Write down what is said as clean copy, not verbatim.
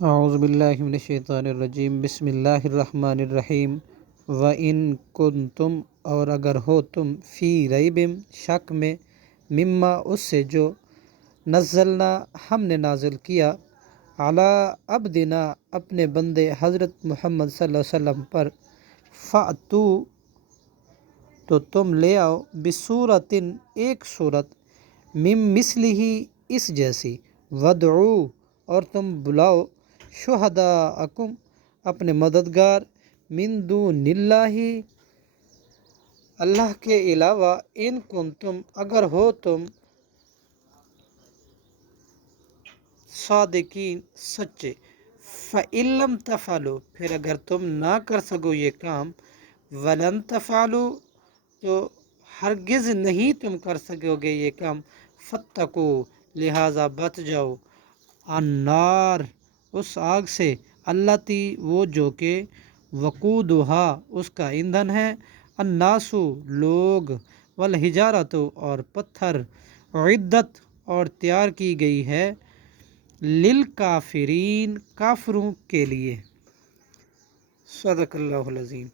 اعوذ باللہ من الشیطان الرجیم، بسم اللہ الرحمن الرحیم۔ وَإِن كُنتم، اور اگر ہو تم، فی ریب، شک میں، مما، اس سے جو، نزلنا، ہم نے نازل کیا، علی عبدنا، اپنے بندے حضرت محمد صلی اللہ علیہ وسلم پر، فَأْتُوا، تو تم لے آؤ، بِسُورَةٍ، ایک صورت، مِن مِثلِہ، اس جیسی، وَادْعُوا، اور تم بلاؤ، شہداءکم، اپنے مددگار، من دون اللہ، اللہ کے علاوہ، ان کنتم، اگر ہو تم، صادقین، سچے، فَإِن لَمْ تَفْعَلُوا، پھر اگر تم نہ کر سکو یہ کام، وَلَن تَفْعَلُوا، تو ہرگز نہیں تم کر سکو گے یہ کام، فَاتَّقُوا، لہٰذا بچ جاؤ، النار، اس آگ سے، التی، وہ جو کہ، وقودہا، اس کا ایندھن ہے، الناس، لوگ، والحجارۃ، اور پتھر، اعدت، اور تیار کی گئی ہے، للکافرین، کافروں کے لیے۔ صدق اللہ العظیم۔